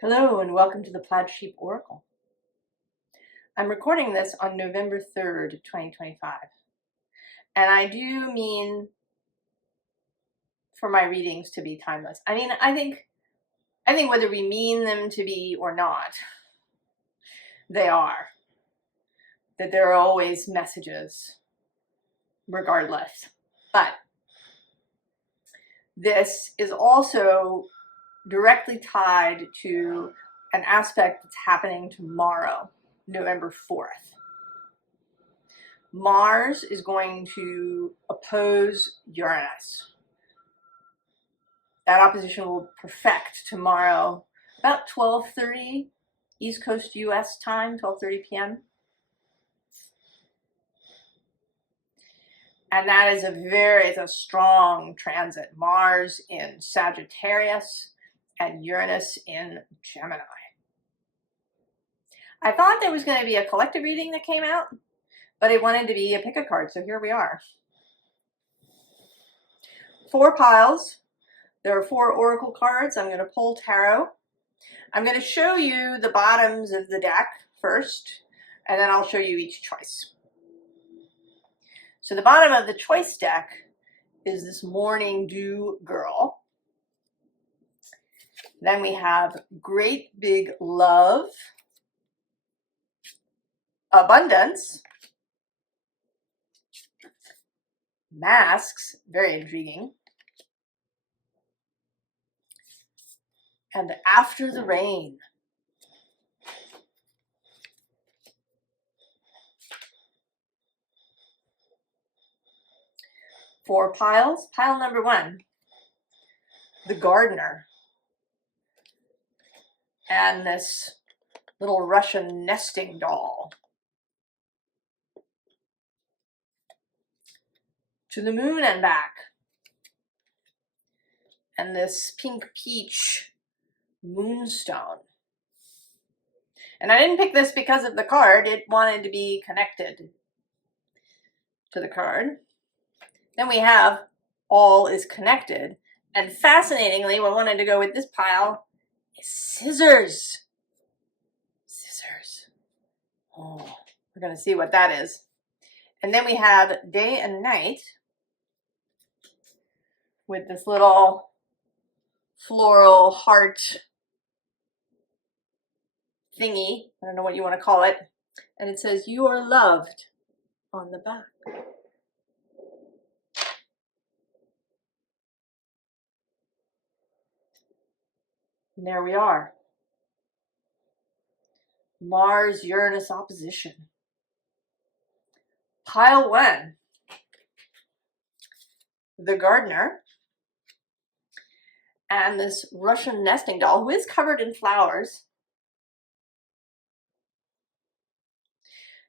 Hello and welcome to the Plaid Sheep Oracle. I'm recording this on November 3rd, 2025. And I do mean for my readings to be timeless. I think whether we mean them to be or not, they are. That there are always messages regardless. But this is also directly tied to an aspect that's happening tomorrow, November 4th. Mars is going to oppose Uranus. That opposition will perfect tomorrow about 12:30 East Coast US time, 12:30 p.m. And that is it's a strong transit. Mars in Sagittarius and Uranus in Gemini. I thought there was going to be a collective reading that came out, but it wanted to be a pick a card, so here we are. 4 piles. There are 4 oracle cards. I'm going to pull tarot. I'm going to show you the bottoms of the deck first, and then I'll show you each choice. So the bottom of the choice deck is this Morning Dew Girl. Then we have Great Big Love, Abundance, Masks, very intriguing, and After the Rain. Four piles. Pile number 1, the Gardener, and this little Russian nesting doll. To the Moon and Back, and this pink peach moonstone. And I didn't pick this because of the card. It wanted to be connected to the card. Then we have All is Connected. And fascinatingly, what I wanted to go with this pile is Scissors. Scissors. Oh, we're going to see what that is. And then we have Day and Night with this little floral heart thingy. I don't know what you want to call it. And it says, "You are loved" on the back. And there we are. Mars-Uranus opposition. Pile 1, the Gardener, and this Russian nesting doll who is covered in flowers.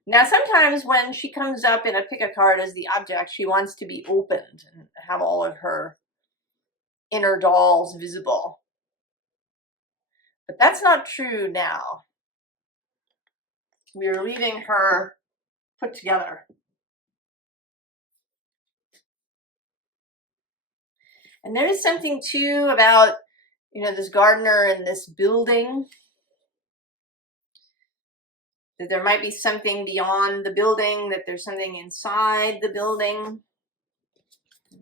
Now, sometimes when she comes up in a pick a card as the object, she wants to be opened and have all of her inner dolls visible. But that's not true now. We're leaving her put together. And there is something too about, this gardener and this building, that there might be something beyond the building, that there's something inside the building.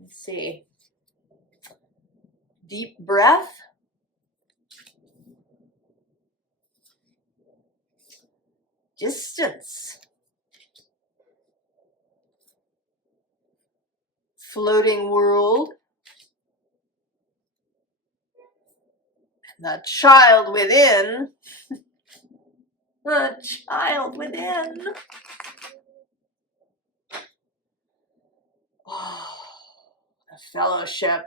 Let's see. Deep breath. Distance. Floating world. And the child within. The child within. Oh, the fellowship.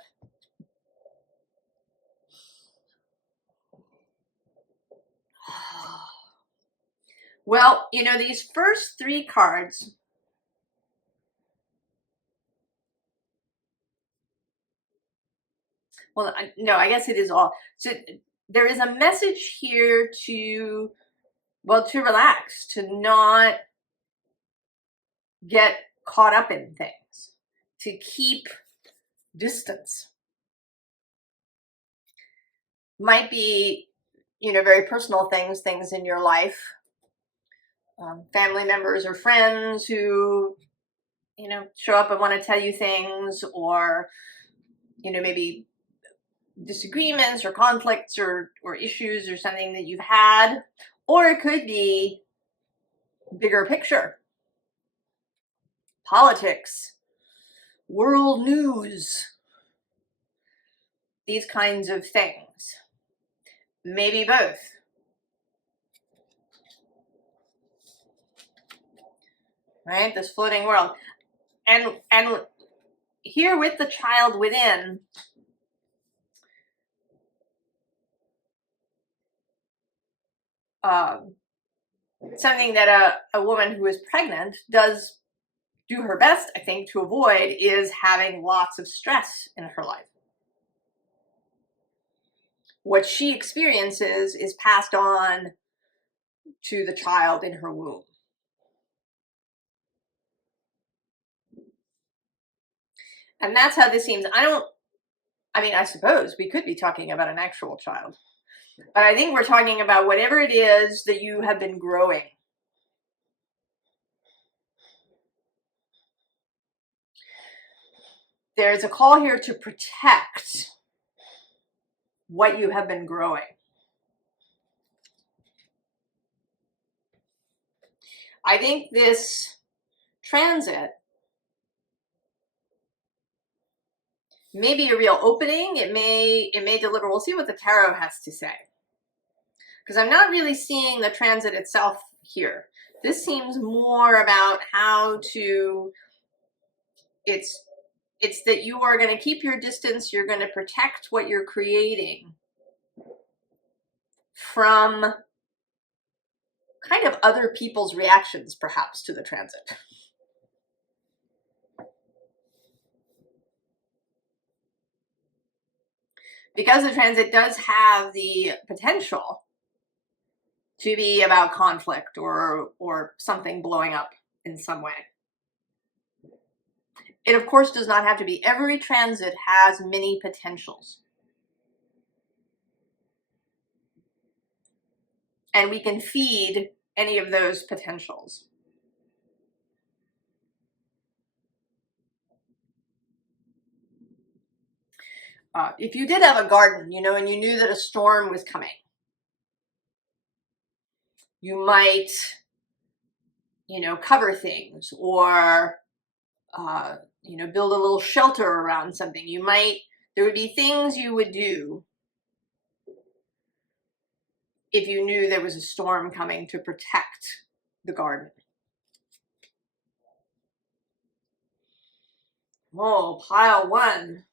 Well, these first 3 cards, well, no, I guess it is all. So there is a message here to relax, to not get caught up in things, to keep distance. Might be very personal things in your life, family members or friends who, show up and want to tell you things, or, maybe disagreements or conflicts or issues or something that you've had, or it could be bigger picture, politics, world news, these kinds of things. Maybe both. Right? This floating world. And here with the child within, something that a woman who is pregnant does do her best, I think, to avoid is having lots of stress in her life. What she experiences is passed on to the child in her womb. And that's how this seems. I suppose we could be talking about an actual child, but I think we're talking about whatever it is that you have been growing. There's a call here to protect what you have been growing. I think this transit may be a real opening. It may deliver. We'll see what the tarot has to say, because I'm not really seeing the transit itself here. This seems more about how to, it's that you are going to keep your distance. You're going to protect what you're creating from kind of other people's reactions, perhaps, to the transit. Because the transit does have the potential to be about conflict or something blowing up in some way. It, of course, does not have to be. Every transit has many potentials. And we can feed any of those potentials. If you did have a garden, and you knew that a storm was coming, you might, cover things, or, build a little shelter around something. There would be things you would do if you knew there was a storm coming to protect the garden. Oh, pile one.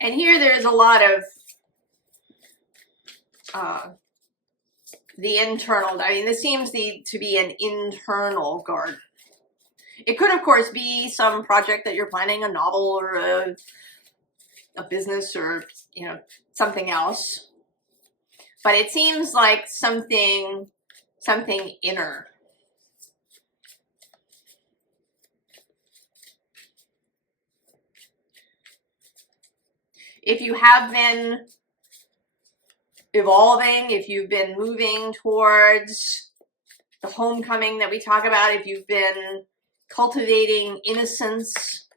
And here there's a lot of the internal. This seems to be an internal garden. It could, of course, be some project that you're planning, a novel or a business, or something else. But it seems like something inner. If you have been evolving, if you've been moving towards the homecoming that we talk about, if you've been cultivating innocence,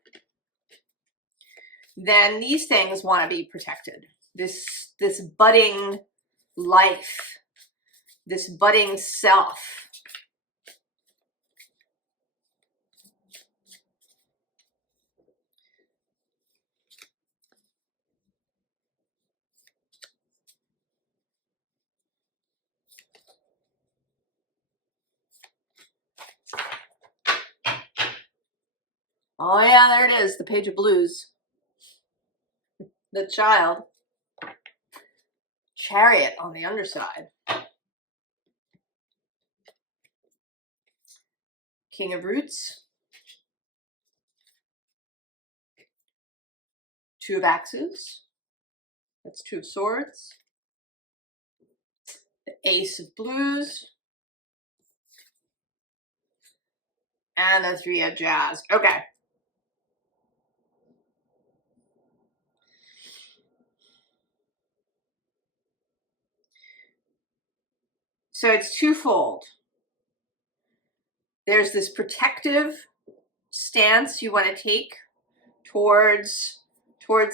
then these things want to be protected. This budding life, this budding self. Oh yeah, there it is, the Page of Blues. The child. Chariot on the underside. King of Roots. Two of Axes. That's Two of Swords. The Ace of Blues. And the Three of Jazz. Okay. So it's twofold. There's this protective stance you want to take towards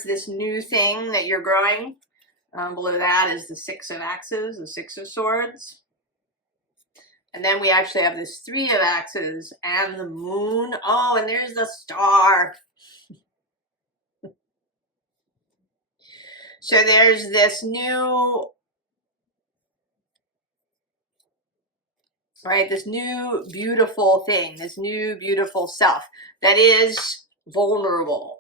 this new thing that you're growing. Below that is the Six of Axes, the Six of Swords. And then we actually have this Three of Axes and the moon. Oh, and there's the star. So there's this new, right, this new beautiful thing, this new beautiful self that is vulnerable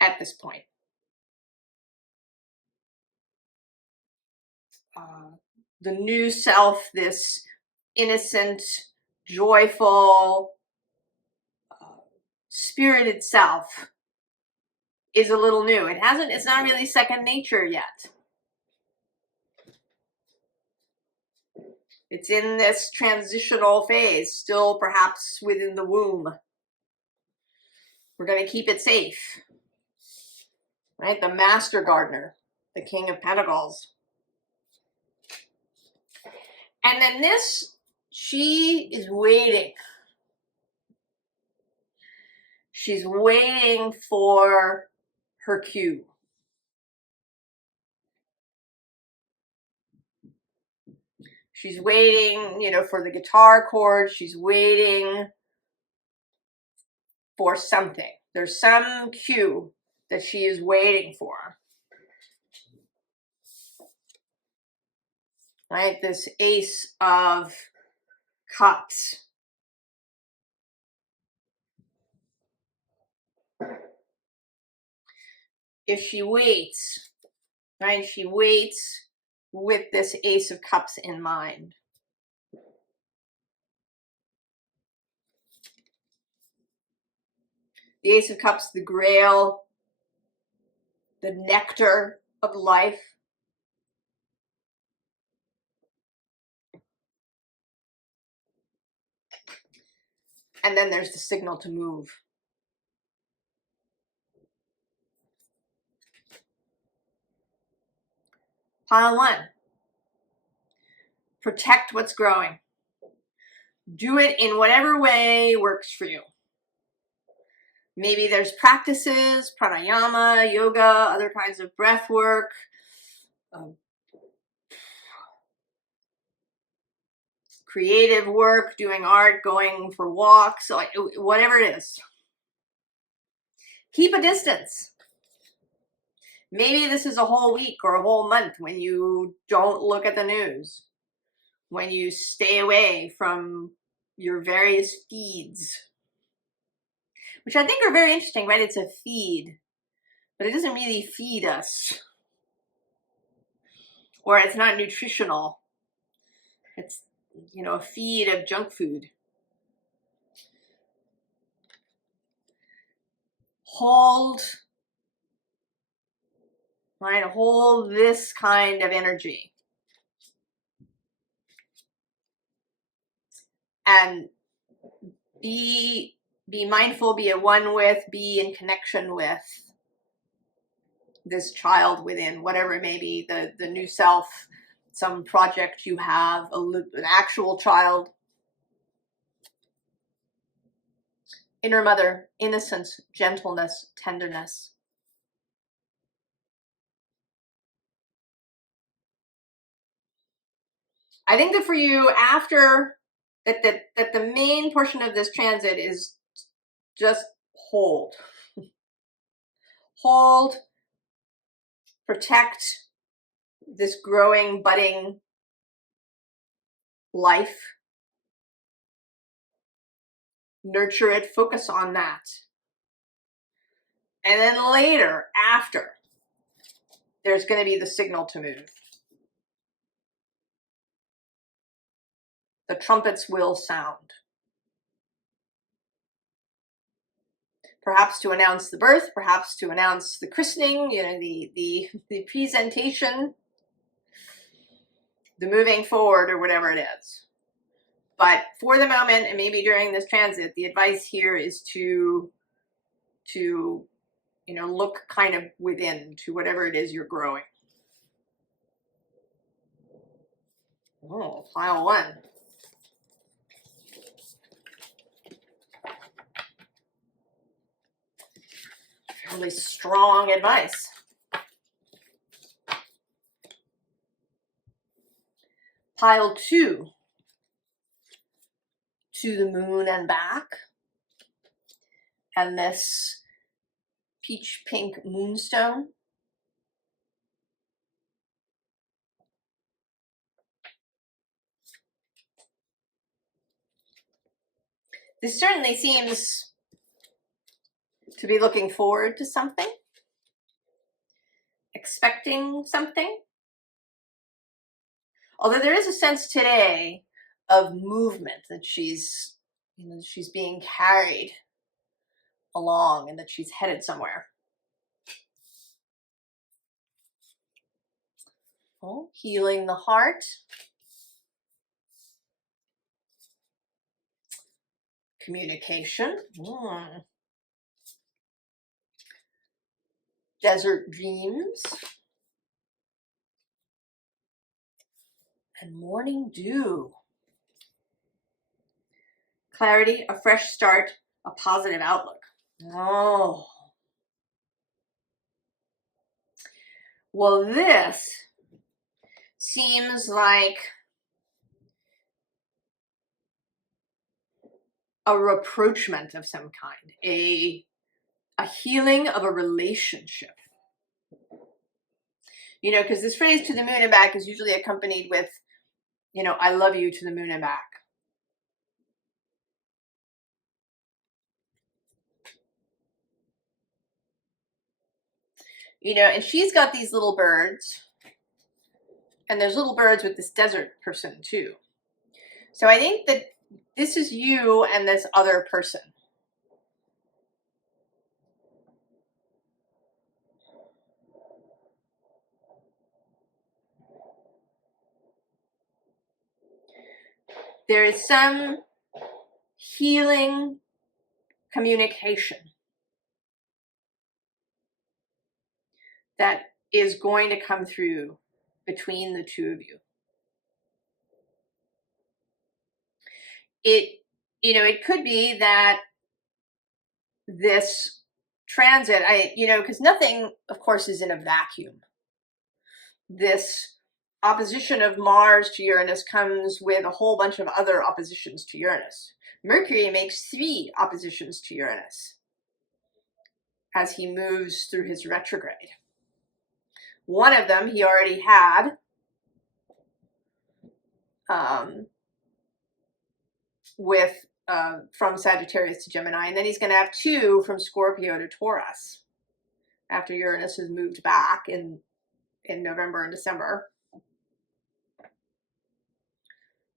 at this point. The new self, this innocent, joyful, spirited self is a little new. It's not really second nature yet. It's in this transitional phase, still perhaps within the womb. We're going to keep it safe. Right? The Master Gardener, the King of Pentacles. And then this, she is waiting. She's waiting for her cue. She's waiting, for the guitar chord. She's waiting for something. There's some cue that she is waiting for. Right? This Ace of Cups. If she waits, right? She waits with this Ace of Cups in mind. The Ace of Cups, the Grail, the nectar of life. And then there's the signal to move. Pile 1. Protect what's growing. Do it in whatever way works for you. Maybe there's practices, pranayama, yoga, other kinds of breath work, creative work, doing art, going for walks, whatever it is. Keep a distance. Maybe this is a whole week or a whole month when you don't look at the news, when you stay away from your various feeds, which I think are very interesting, right? It's a feed, but it doesn't really feed us, or it's not nutritional. It's, a feed of junk food. Hold, right? Hold this kind of energy. And be mindful, be at one with, be in connection with this child within, whatever it may be, the new self, some project you have, an actual child. Inner mother, innocence, gentleness, tenderness. I think that for you, after that the main portion of this transit is just hold. Hold, protect this growing, budding life. Nurture it, focus on that. And then later, after, there's going to be the signal to move. The trumpets will sound. Perhaps to announce the birth, perhaps to announce the christening, the presentation, the moving forward, or whatever it is. But for the moment, and maybe during this transit, the advice here is to look kind of within to whatever it is you're growing. Oh, pile one. Really strong advice. Pile two. To the moon and back. And this peach pink moonstone. This certainly seems to be looking forward to something, expecting something. Although there is a sense today of movement, that she's being carried along and that she's headed somewhere. Oh, healing the heart. Communication. Desert dreams. And morning dew. Clarity, a fresh start, a positive outlook. Oh. Well, this seems like a rapprochement of some kind, a healing of a relationship. Because this phrase "to the moon and back" is usually accompanied with, "I love you to the moon and back." And she's got these little birds, and there's little birds with this desert person too. So I think that this is you and this other person. There is some healing communication that is going to come through between the two of you. It could be that this transit, because nothing, of course, is in a vacuum. This opposition of Mars to Uranus comes with a whole bunch of other oppositions to Uranus. Mercury makes 3 oppositions to Uranus as he moves through his retrograde. One of them he already had from Sagittarius to Gemini, and then he's going to have 2 from Scorpio to Taurus after Uranus has moved back in November and December.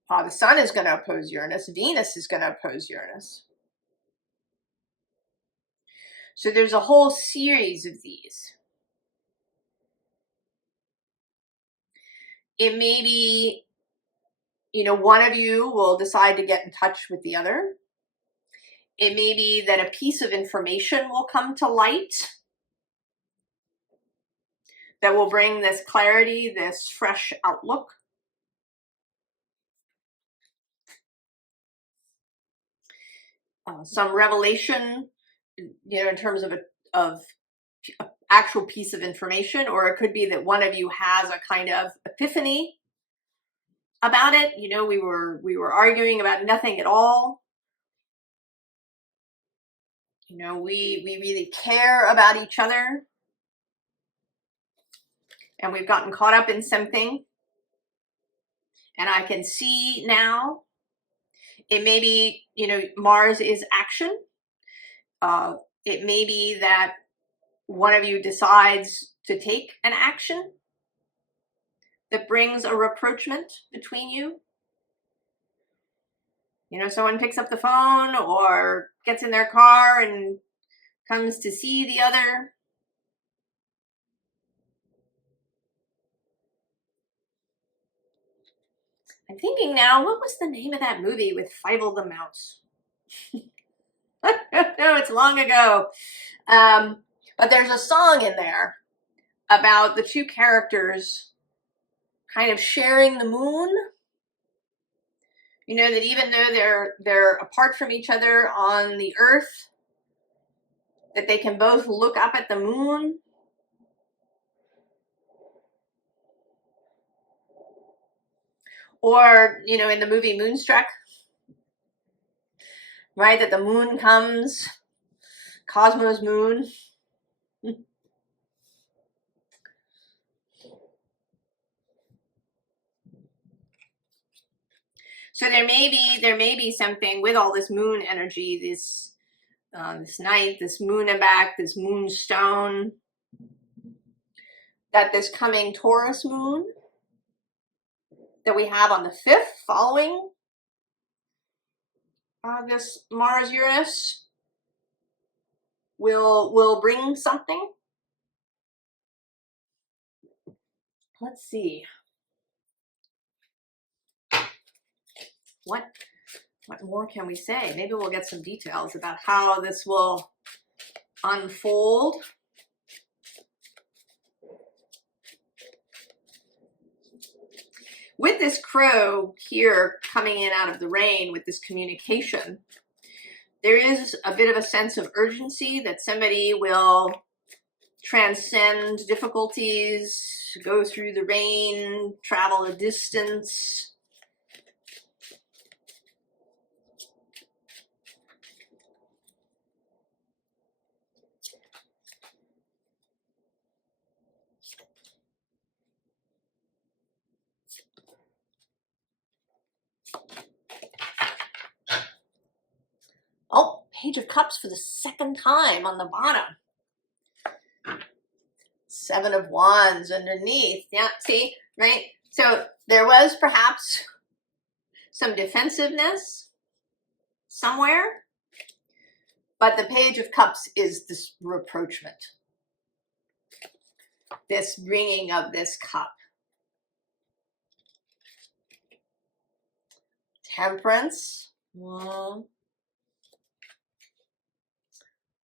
The Sun is going to oppose Uranus. Venus is going to oppose Uranus. So there's a whole series of these. It may be, one of you will decide to get in touch with the other. It may be that a piece of information will come to light that will bring this clarity, this fresh outlook. Some revelation, in terms of an actual piece of information, or it could be that one of you has a kind of epiphany about it. We were arguing about nothing at all. We really care about each other, and we've gotten caught up in something, and I can see now. It may be, Mars is action. It may be that one of you decides to take an action that brings a rapprochement between you. Someone picks up the phone or gets in their car and comes to see the other. I'm thinking now, what was the name of that movie with Fievel the Mouse? I don't know, it's long ago. But there's a song in there about the two characters kind of sharing the moon. You know, that even though they're apart from each other on the earth, that they can both look up at the moon. Or, you know, in the movie Moonstruck, right, that the moon comes, Cosmo's moon. So there may be something with all this moon energy, this night, this moon and back, this moonstone, that this coming Taurus moon that we have on the 5th following this Mars Uranus will bring something. Let's see. What more can we say? Maybe we'll get some details about how this will unfold. With this crow here coming in out of the rain with this communication, there is a bit of a sense of urgency that somebody will transcend difficulties, go through the rain, travel a distance. Oh, Page of Cups for the 2nd time on the bottom. 7 of Wands underneath. Yeah, see, right? So there was perhaps some defensiveness somewhere, but the Page of Cups is this rapprochement, this bringing of this cup. Temperance.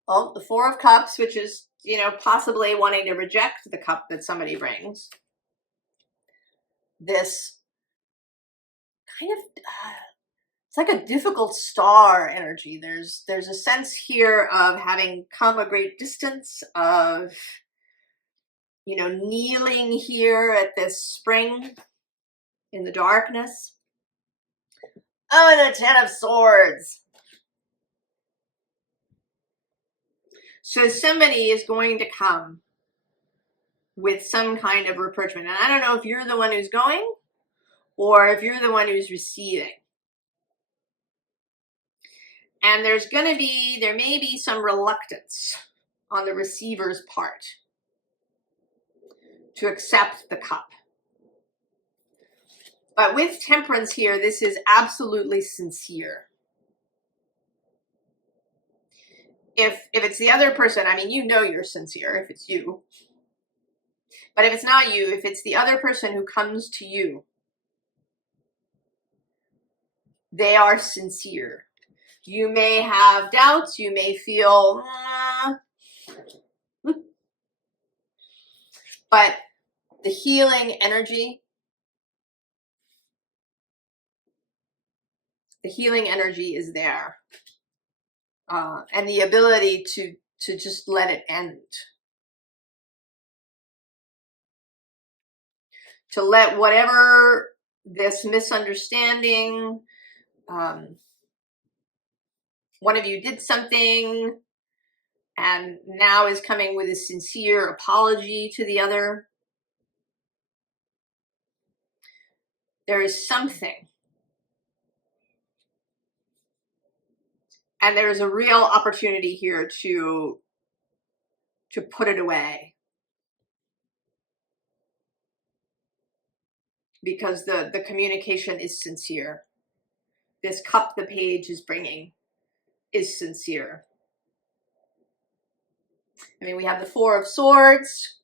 Oh, the 4 of Cups, which is, you know, possibly wanting to reject the cup that somebody brings. This kind of, it's like a difficult star energy. There's a sense here of having come a great distance, of, you know, kneeling here at this spring in the darkness. Oh, and a 10 of Swords. So somebody is going to come with some kind of rapprochement. And I don't know if you're the one who's going or if you're the one who's receiving. And there may be some reluctance on the receiver's part to accept the cup. But with Temperance here, this is absolutely sincere. If it's the other person, I mean, you know you're sincere if it's you. But if it's not you, if it's the other person who comes to you, they are sincere. You may have doubts, you may feel, but the healing energy, is there. And the ability to just let it end. To let whatever this misunderstanding, one of you did something and now is coming with a sincere apology to the other. There is something. And there's a real opportunity here to put it away. Because the communication is sincere. This cup the page is bringing is sincere. I mean, we have the 4 of Swords,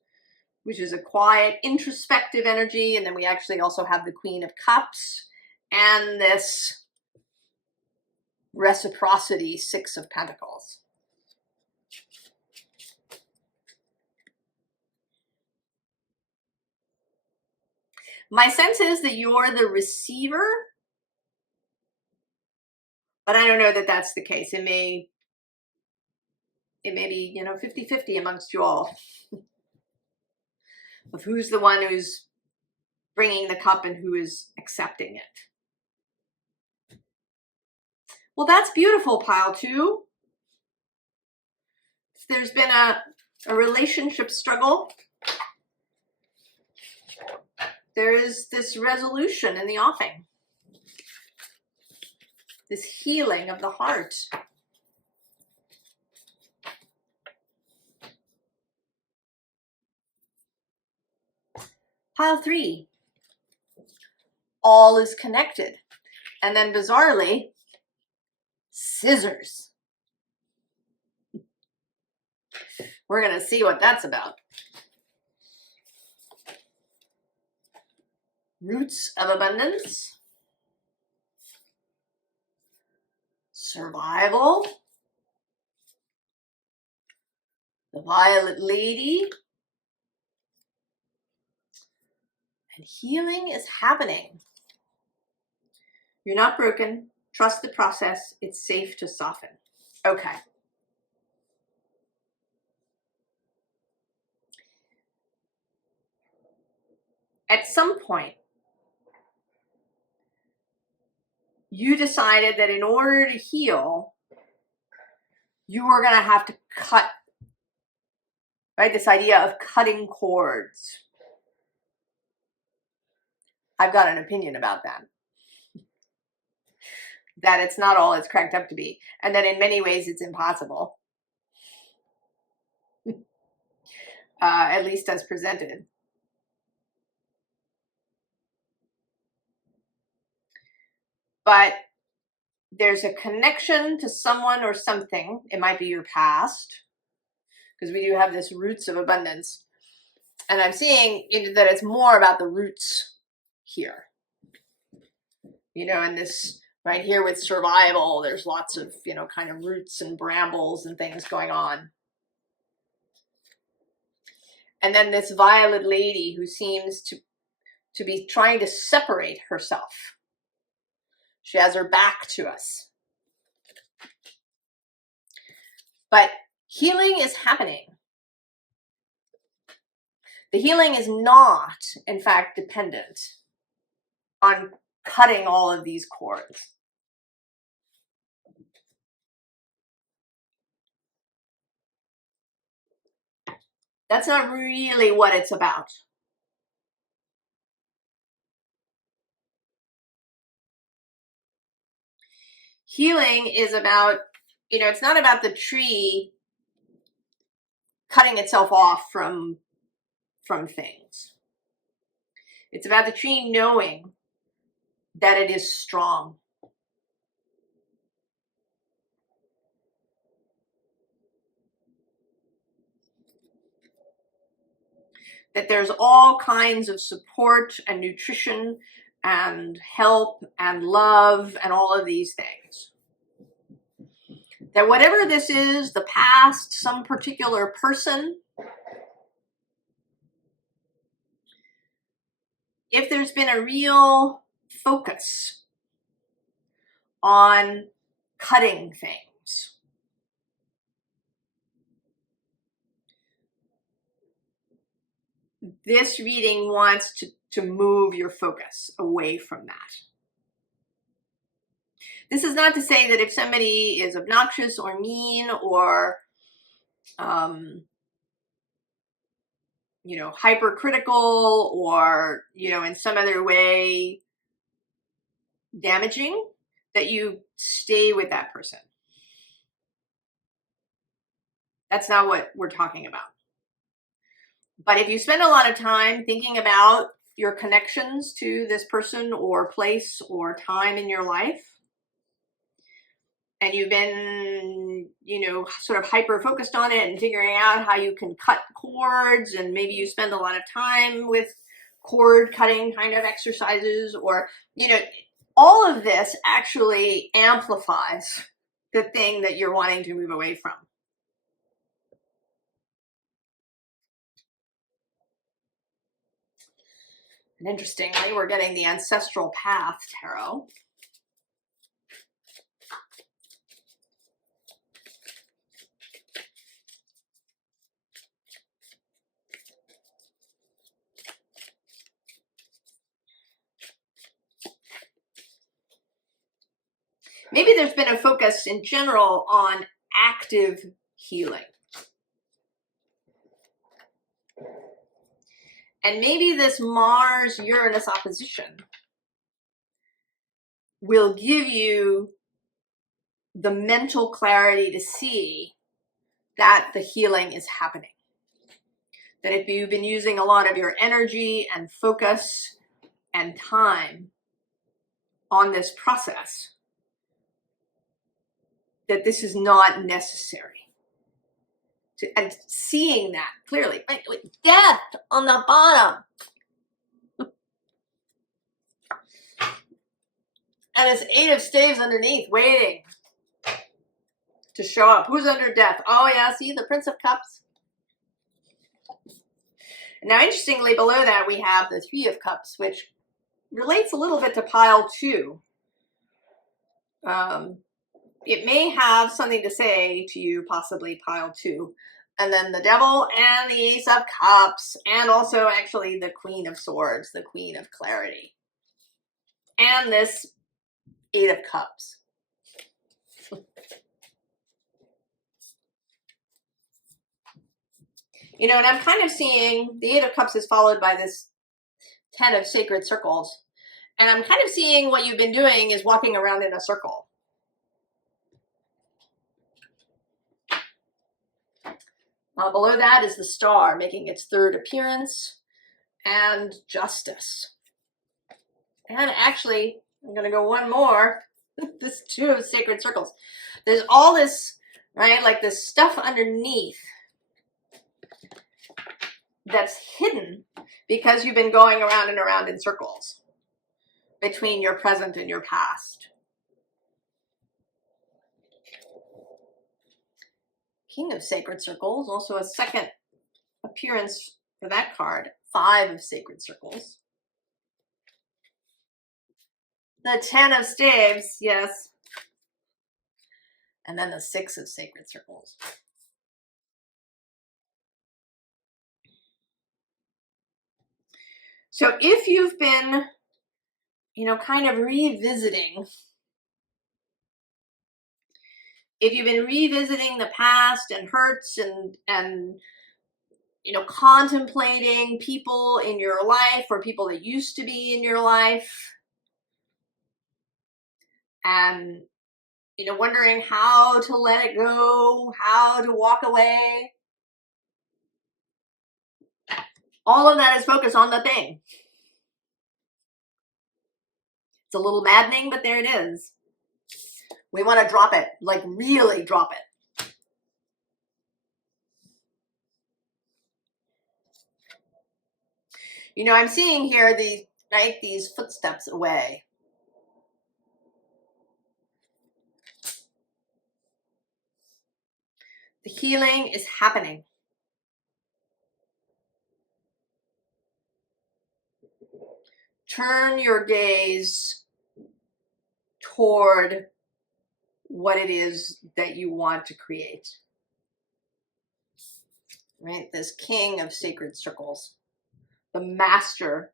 which is a quiet, introspective energy, and then we actually also have the Queen of Cups. and this reciprocity, Six of Pentacles. My sense is that you're the receiver, but I don't know that that's the case. It may be, you know, 50-50 amongst you all of who's the one who's bringing the cup and who is accepting it. Well, that's beautiful, pile 2. There's been a relationship struggle. There is this resolution in the offing. This healing of the heart. Pile 3. All is connected. And then bizarrely, scissors. We're going to see what that's about. Roots of abundance. Survival. The Violet Lady. And healing is happening. You're not broken. Trust the process. It's safe to soften. Okay. At some point, you decided that in order to heal, you were going to have to cut, right? This idea of cutting cords. I've got an opinion about that. That it's not all it's cracked up to be, and that in many ways it's impossible. At least as presented. But there's a connection to someone or something. It might be your past, because we do have this roots of abundance. And I'm seeing that it's more about the roots here. You know, and this right here with survival, there's lots of, you know, kind of roots and brambles and things going on. And then this Violet Lady who seems to be trying to separate herself. She has her back to us. But healing is happening. The healing is not, in fact, dependent on cutting all of these cords. That's not really what it's about. Healing is about, you know, it's not about the tree cutting itself off from things. It's about the tree knowing that it is strong. That there's all kinds of support and nutrition and help and love and all of these things. That whatever this is, the past, some particular person, if there's been a real focus on cutting things, this reading wants to move your focus away from that. This is not to say that if somebody is obnoxious or mean or, you know, hypercritical or, you know, in some other way damaging, that you stay with that person. That's not what we're talking about. But if you spend a lot of time thinking about your connections to this person or place or time in your life, and you've been, you know, sort of hyper focused on it and figuring out how you can cut cords, and maybe you spend a lot of time with cord cutting kind of exercises, or, you know, all of this actually amplifies the thing that you're wanting to move away from. And interestingly, we're getting the Ancestral Path Tarot. Maybe there's been a focus in general on active healing. And maybe this Mars-Uranus opposition will give you the mental clarity to see that the healing is happening. That if you've been using a lot of your energy and focus and time on this process, that this is not necessary. And seeing that clearly, like death on the bottom. And it's 8 of Staves underneath, waiting to show up. Who's under death? Oh yeah, see the Prince of Cups. Now, interestingly, below that we have the 3 of Cups, which relates a little bit to pile 2. It may have something to say to you, possibly pile 2. And then the Devil and the Ace of Cups, and also actually the Queen of Swords, the Queen of Clarity. And this 8 of Cups. You know, and I'm kind of seeing the 8 of Cups is followed by this 10 of Sacred Circles. And I'm kind of seeing what you've been doing is walking around in a circle. Below that is the Star making its 3rd appearance, and Justice. And actually, I'm going to go one more. This 2 of Sacred Circles. There's all this, right, like this stuff underneath that's hidden because you've been going around and around in circles between your present and your past. King of Sacred Circles, also a 2nd appearance for that card. 5 of Sacred Circles. The 10 of Staves, yes. And then the 6 of Sacred Circles. So if you've been, you know, kind of revisiting, if you've been revisiting the past and hurts and you know, contemplating people in your life or people that used to be in your life, and you know, wondering how to let it go, how to walk away, all of that is focused on the thing. It's a little maddening, but there it is. We want to drop it, like really drop it. You know, I'm seeing here these footsteps away. The healing is happening. Turn your gaze toward what it is that you want to create. Right? This King of Sacred Circles, the master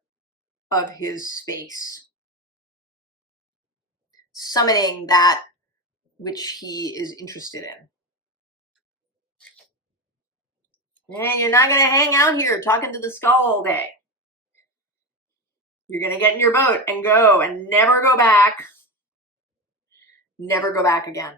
of his space, summoning that which he is interested in. And you're not going to hang out here talking to the skull all day. You're going to get in your boat and go and never go back. Never go back again.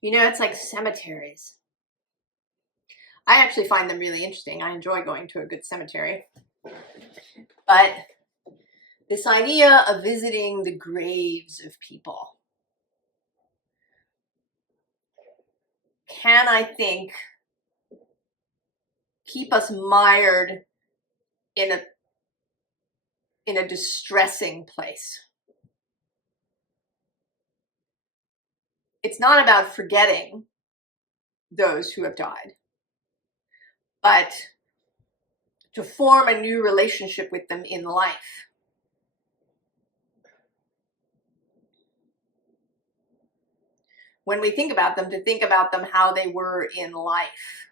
You know, it's like cemeteries. I actually find them really interesting. I enjoy going to a good cemetery. But this idea of visiting the graves of people, can, I think, keep us mired in a distressing place. It's not about forgetting those who have died, but to form a new relationship with them in life. When we think about them, to think about them how they were in life.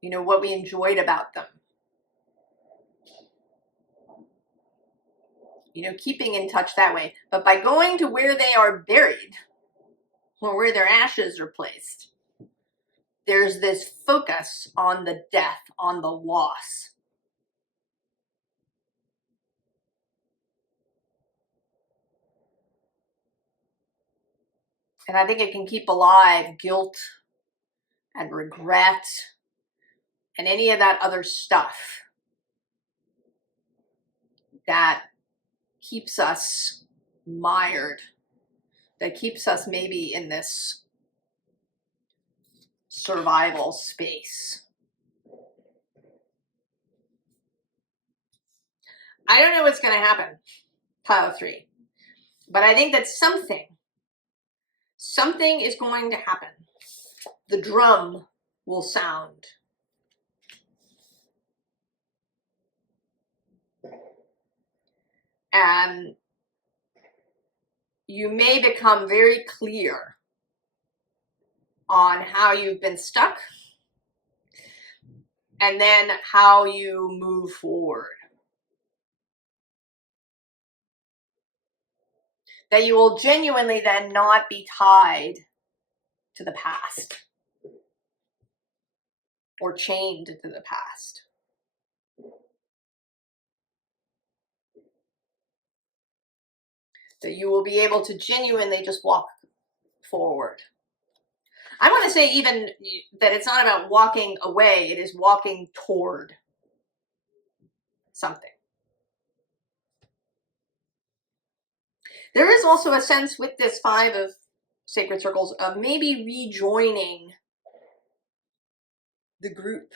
You know, what we enjoyed about them. You know, keeping in touch that way. But by going to where they are buried, or where their ashes are placed, there's this focus on the death, on the loss. And I think it can keep alive guilt and regret and any of that other stuff that keeps us mired, that keeps us maybe in this survival space. I don't know what's going to happen, pile 3, but I think that something is going to happen. The drum will sound. And you may become very clear on how you've been stuck and then how you move forward. That you will genuinely then not be tied to the past or chained to the past. That you will be able to genuinely just walk forward. I want to say even that it's not about walking away, it is walking toward something. There is also a sense with this 5 of sacred circles of maybe rejoining the group.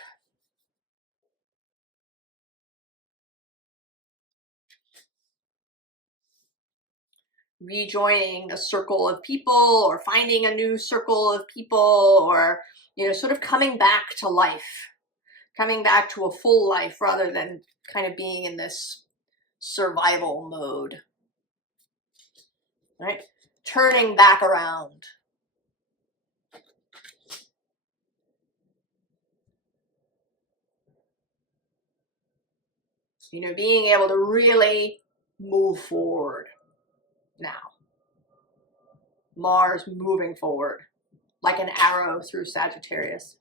Rejoining a circle of people, or finding a new circle of people, or, you know, sort of coming back to life, coming back to a full life rather than kind of being in this survival mode, right? Turning back around. You know, being able to really move forward now. Mars moving forward like an arrow through Sagittarius.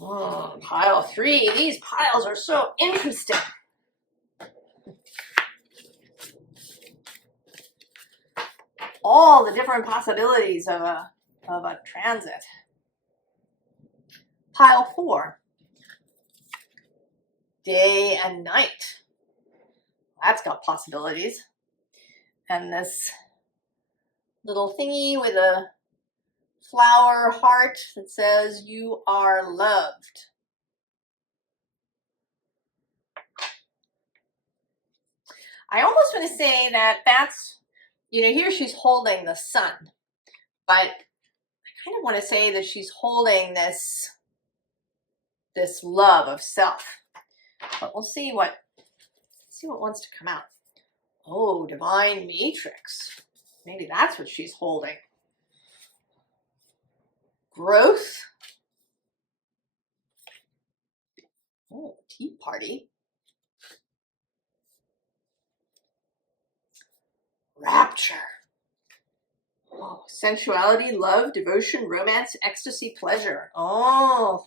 Oh, pile 3. These piles are so interesting. All the different possibilities of a transit. Pile 4. Day and night. That's got possibilities. And this little thingy with a flower heart that says you are loved. I almost want to say that that's, you know, here she's holding the sun, but I kind of want to say that she's holding this love of self. But we'll see what wants to come out. Oh, divine matrix. Maybe that's what she's holding. Growth. Oh, tea party. Rapture. Oh, sensuality, love, devotion, romance, ecstasy, pleasure. Oh.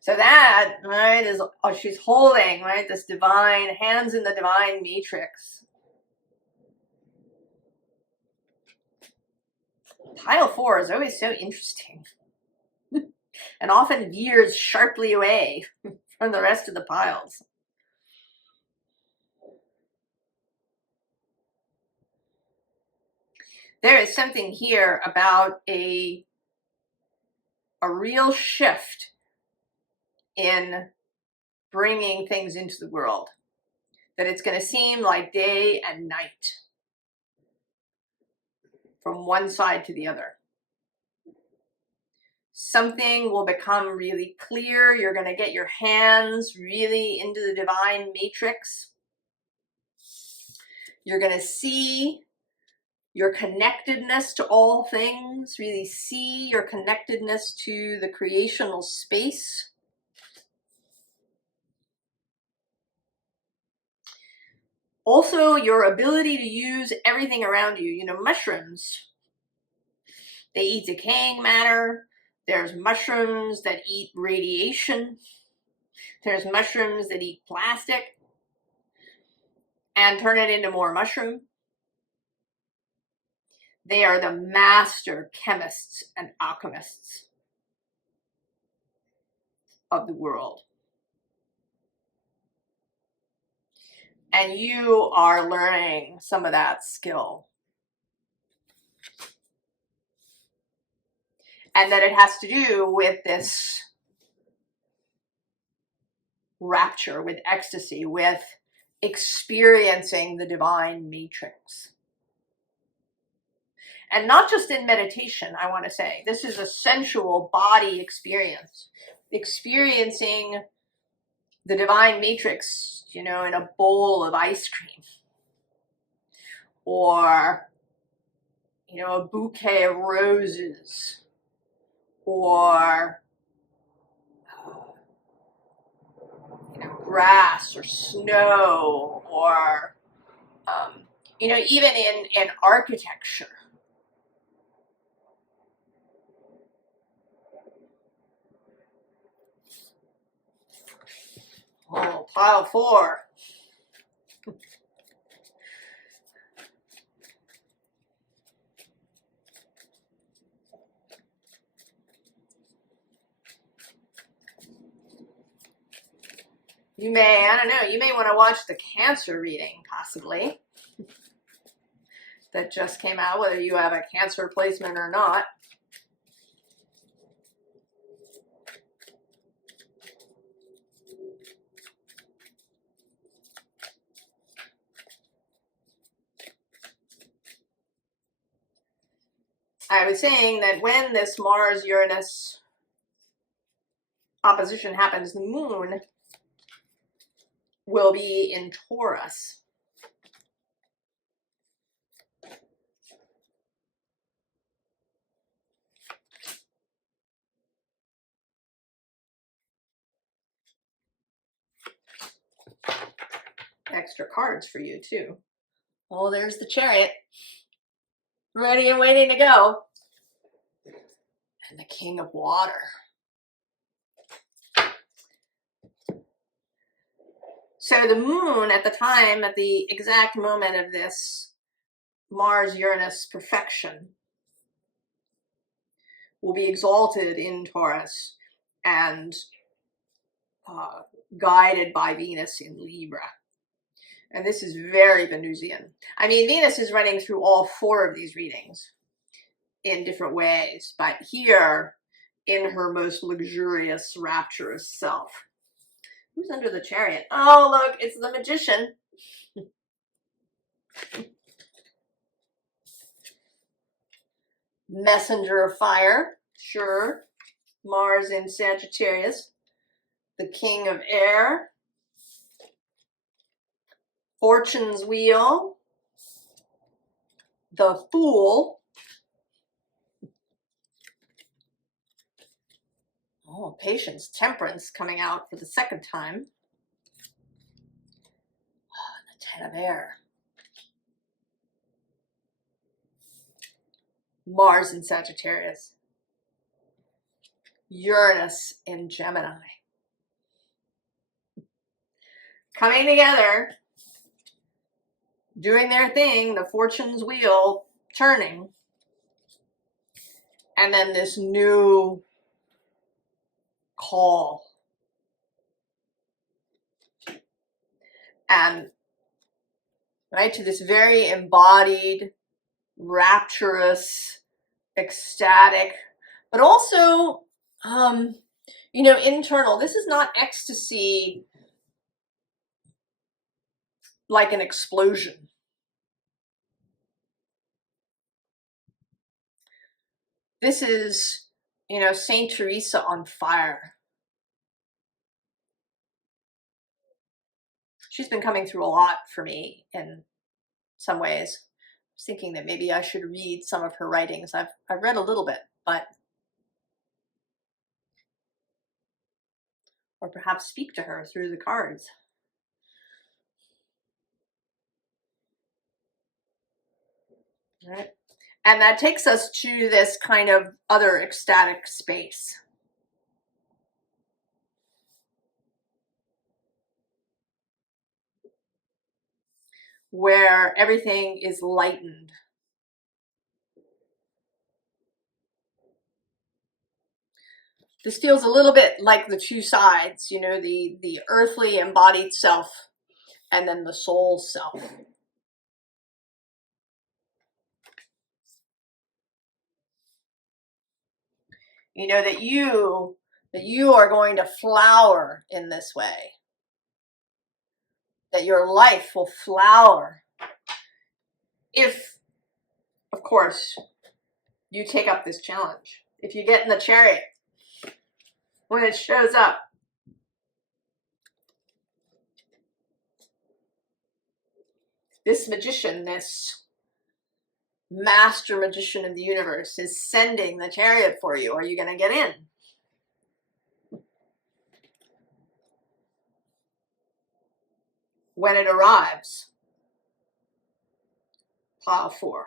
So that, right, is, oh, she's holding, right, this divine, hands in the divine matrix. Pile 4 is always so interesting. And often veers sharply away from the rest of the piles. there is something here about a real shift in bringing things into the world, that it's going to seem like day and night from one side to the other. Something will become really clear. You're going to get your hands really into the divine matrix. You're going to see your connectedness to all things, really see your connectedness to the creational space. Also, your ability to use everything around you. You know, mushrooms, they eat decaying matter. There's mushrooms that eat radiation. There's mushrooms that eat plastic and turn it into more mushroom. They are the master chemists and alchemists of the world. And you are learning some of that skill. And that it has to do with this rapture, with ecstasy, with experiencing the divine matrix. And not just in meditation, I want to say. This is a sensual body experience. Experiencing the divine matrix, you know, in a bowl of ice cream. Or, you know, a bouquet of roses. Or, you know, grass or snow. Or, you know, even in architecture. Oh, pile 4. You may, I don't know, you may want to watch the Cancer reading, possibly, that just came out, whether you have a Cancer placement or not. I was saying that when this Mars-Uranus opposition happens, the moon will be in Taurus. Extra cards for you too. Oh, there's the Chariot. Ready and waiting to go. And the King of Water. So the moon at the time, at the exact moment of this Mars-Uranus perfection, will be exalted in Taurus and guided by Venus in Libra. And this is very Venusian. I mean, Venus is running through all 4 of these readings in different ways, but here in her most luxurious, rapturous self. Who's under the Chariot? Oh, look, it's the Magician. Messenger of fire, sure. Mars in Sagittarius. The King of Air. Fortune's Wheel. The Fool. Oh, Patience, Temperance coming out for the second time. Oh, the Ten of Air. Mars in Sagittarius. Uranus in Gemini. Coming together, doing their thing, the Fortune's Wheel turning. And then this new call. And right to this very embodied rapturous, ecstatic, but also, you know, internal. This is not ecstasy like an explosion. This is, you know, Saint Teresa on fire. She's been coming through a lot for me in some ways. I was thinking that maybe I should read some of her writings. I've read a little bit, but or perhaps speak to her through the cards. All right. And that takes us to this kind of other ecstatic space. Where everything is lightened. This feels a little bit like the two sides, you know, the earthly embodied self and then the soul self. You know, that you are going to flower in this way. That your life will flower if, of course, you take up this challenge. If you get in the chariot when it shows up. This magician, this master magician of the universe is sending the chariot for you. Are you going to get in? When it arrives, pile 4.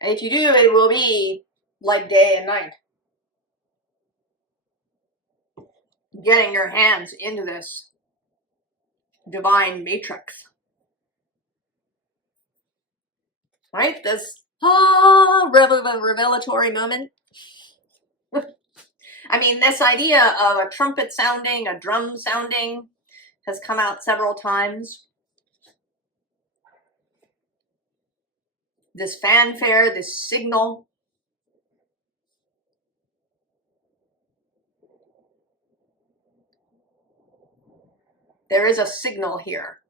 And if you do, it will be like day and night. Getting your hands into this divine matrix. Right? This revelatory moment. I mean, this idea of a trumpet sounding, a drum sounding has come out several times. This fanfare, this signal. There is a signal here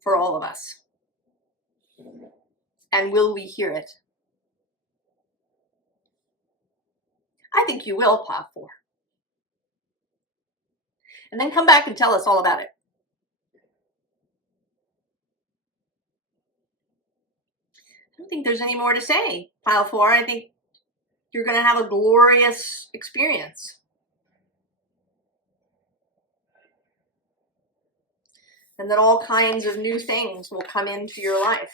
for all of us. And will we hear it? I think you will, pile 4. And then come back and tell us all about it. I don't think there's any more to say, pile 4. I think you're going to have a glorious experience. And that all kinds of new things will come into your life.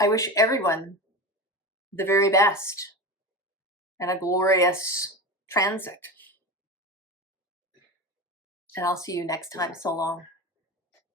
I wish everyone the very best and a glorious transit. And I'll see you next time. So long.